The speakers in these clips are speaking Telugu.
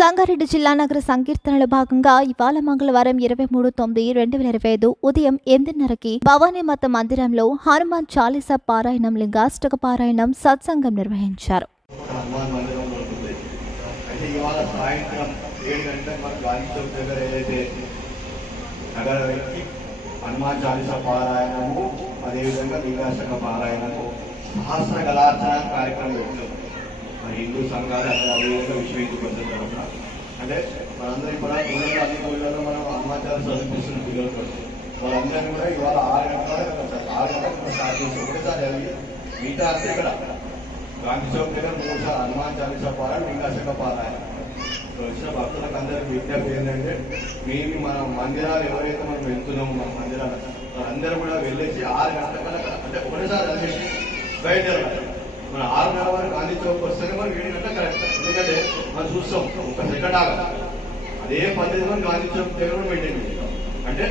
సంగారెడ్డి జిల్లా నగర సంకీర్తనలో భాగంగా ఇవాళ మంగళవారం ఇరవై మూడు తొమ్మిది రెండు వేల ఇరవై ఐదు ఉదయం ఎనిమిదిన్నరకి భవానీమత మందిరంలో హనుమాన్ చాలీసా పారాయణం లింగాష్టక పారాయణం సత్సంగం నిర్వహించారు. హనుమాన్ మందిరం చాలీసా పారాయణము అదేవిధంగా లింగాష్టక పారాయణము సహస్ర కళార్చన కార్యక్రమం పెట్టాం మన హిందూ సంఘాలు అక్కడ అదేవిధంగా విశ్వ హిందూ పరిషత్ తరఫున అంటే మనందరం కూడా పిల్లలు అన్ని ఊళ్ళలో మనం అమ్మాచారం చదివిస్తున్న పిల్లలు కూడా. వాళ్ళందరినీ కూడా ఇవాళ ఆరు గంటల ఆరు గంటలకు స్టార్ట్ చేసి ఒకటేసారి అవి మిగతా అంతా ఇక్కడ. గాంధీ చౌక్ దగ్గర మూడు సార్లు హనుమాన్ చాలీసా పారాయణ లింగాశక పారాయణ. వచ్చిన భక్తులకు అందరికి విజ్ఞప్తి ఏంటంటే మేము మన మందిరాలు ఎవరైతే మనం వెళ్తున్నామో మన మందిరాలు వాళ్ళందరూ కూడా వెళ్ళేసి ఆరు గంటల కల్లా అంటే ఒకటేసారి వెళ్ళేసి బయలుదేరాలి మన ఆరున్నర వరకు గాంధీ చౌక్ వస్తేనే మనం ఏడు గంటల కరెక్ట్ ఎందుకంటే మనం చూస్తాం ఒక సెకండ్ ఆగా. అదే పద్ధతి మనం గాంధీ చౌక్ దగ్గర మెయింటైన్ చేస్తాం. అంటే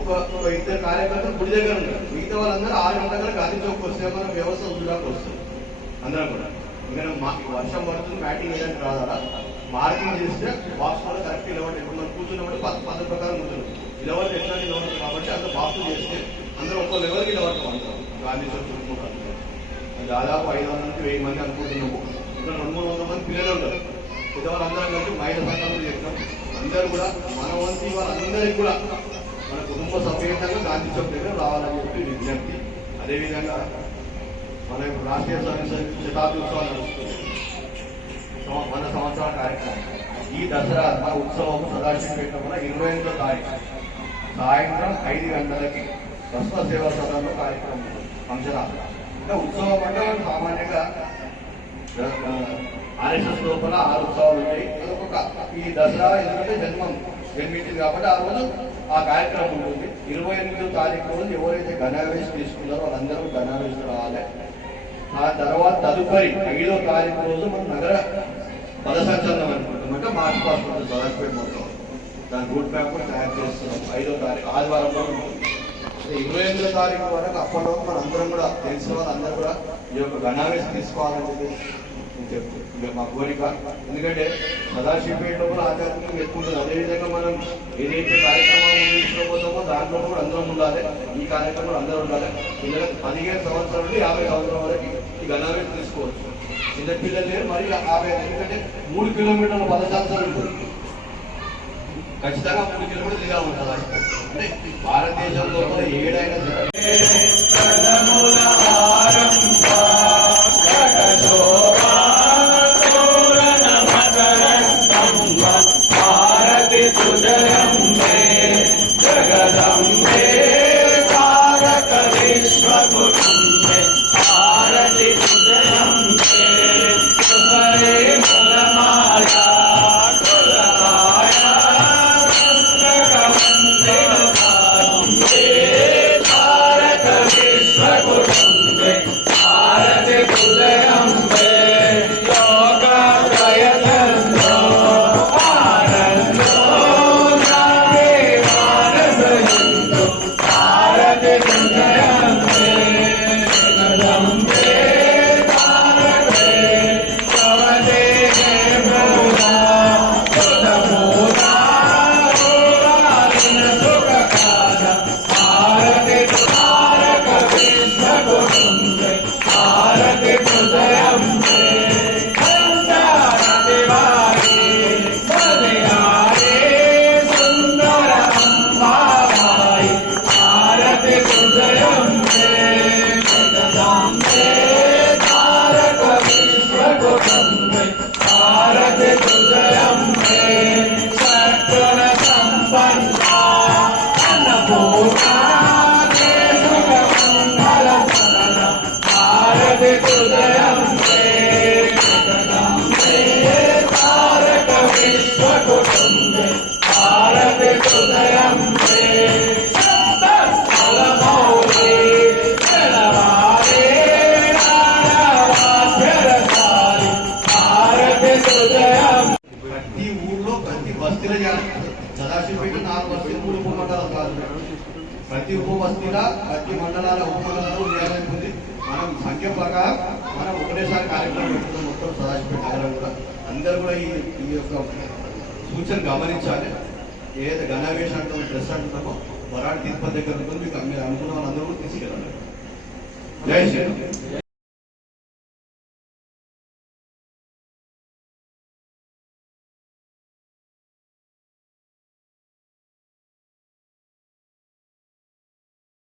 ఒక ఒక ఇద్దరు కార్యకర్తలు గుడి దగ్గర ఉన్నారు. మిగతా వాళ్ళందరూ ఆరు గంటల గాంధీ చౌక్ వస్తే మన వ్యవస్థ వృద్ధిలోకి వస్తుంది. అందరం కూడా. ఇంకా మా వర్షం పడుతుంది బ్యాటింగ్ వేయడానికి రాదా? మార్కింగ్ చేస్తే బాక్స్ కూడా కరెక్ట్ ఇవ్వండి ఇప్పుడు మనం కూర్చున్నప్పుడు పద పద్ధతి ప్రకారం కూర్చున్నాం. నిలబడి ఎట్లా ఇవ్వండి కాబట్టి అంత బాక్స్ చేస్తే అందరూ ఒక్కో లెవెల్కి నిలబడతాం అంటాం గాంధీ చౌక్ చుట్టుకుంటాం దాదాపు ఐదు వందల నుంచి వెయ్యి మంది అనుకుంటున్నాము. ఇక్కడ రెండు మూడు వందల మంది పిల్లలు ఉంటారు పెద్దవాళ్ళందరం కలిసి మహిళ సంఘాలు చేస్తాం. అందరూ కూడా మన వంతు వాళ్ళందరికీ కూడా మన కుటుంబ సభ్యంగా గాంధీ చౌక్ దగ్గర రావాలని చెప్పి విజ్ఞప్తి. అదేవిధంగా మన ఇప్పుడు రాష్ట్రీయ శతాబ్ది ఉత్సవాలు నడుస్తుంది వంద సంవత్సరాల కార్యక్రమం. ఈ దసరా మన ఉత్సవం సదాశివపేట మన ఇరవై ఎనిమిదో తారీఖు. సాయంత్రం ఐదు గంటలకి బస్వ సేవా సదనంలో కార్యక్రమం. ఫంక్షన్ ఆఫ్ అంటే ఉత్సవం అంటే సామాన్యంగా ఆర్ఎస్ఎస్ లోపల ఆరు ఉత్సవాలు ఉంటాయి అదొక ఈ దసరా ఎందుకంటే జన్మం జన్మించింది కాబట్టి ఆ రోజు ఆ కార్యక్రమం ఉంటుంది. ఇరవై ఎనిమిదో తారీఖు రోజు ఎవరైతే ఘనావేశం తీసుకున్నారో వాళ్ళందరూ ఘనావేశం రావాలి. ఆ తర్వాత తదుపరి ఐదో తారీఖు రోజు మన నగర పద సంచలనం అనుకుంటాం అంటే మార్చి పాస్పోర్ట్ సదాస్పేట మొత్తం. దాని రూట్ మ్యాప్ కూడా తయారు చేస్తున్నాం. ఐదో తారీఖు ఆదివారం ఉంటుంది. ఇరవై ఎనిమిదో తారీఖు వరకు అప్పటిలోపు మన అందరం కూడా తెలిసిన వాళ్ళందరూ కూడా ఈ యొక్క గణావేశం తీసుకోవాలని చెప్పి నేను చెప్తాను ఇక మా కోరిక. ఎందుకంటే సదాశివపేటలో కూడా ఆధ్యాత్మికం ఎక్కువ ఉంటుంది. అదేవిధంగా మనం ఏదైతే కార్యక్రమాలు నిర్వహించుకోబోతామో దాంట్లో కూడా అందరం ఉండాలి. ఈ కార్యక్రమం అందరూ ఉండాలి. పిల్లలకు పదిహేను సంవత్సరాల నుండి యాభై సంవత్సరాల వరకు ఈ గణావేశం తీసుకోవచ్చు. చిన్న పిల్లలు లేరు మరి యాభై ఎందుకంటే మూడు కిలోమీటర్ల పదశాంతరం ఉంటుంది. ఖచ్చితంగా మూడు కిలోమీటర్లు దిగా ఉంటుంది అంటే భారతదేశంలో కూడా ఏడైనా సరే మూడు ఉప మండలాలు కాదు ప్రతి ఉప బస్తీల ప్రతి మండలాల ఉప మండలాలు చేయాలని ఉంది మనం బాగా మనం ఒకటేసారి కార్యక్రమం పెట్టుకున్నాం మొత్తం సదాశివపేట నగరం కూడా అందరూ కూడా ఈ ఈ యొక్క సూచన గమనించాలి. ఏదైతే గణావేశ అంటామో డ్రెస్ అంటున్నామో వరాడు తిరుపతి దగ్గర ఉంటుంది మీకు మీరు అనుకున్న వాళ్ళందరూ కూడా తీసుకెళ్ళాలి. జై శ్రీరామ్.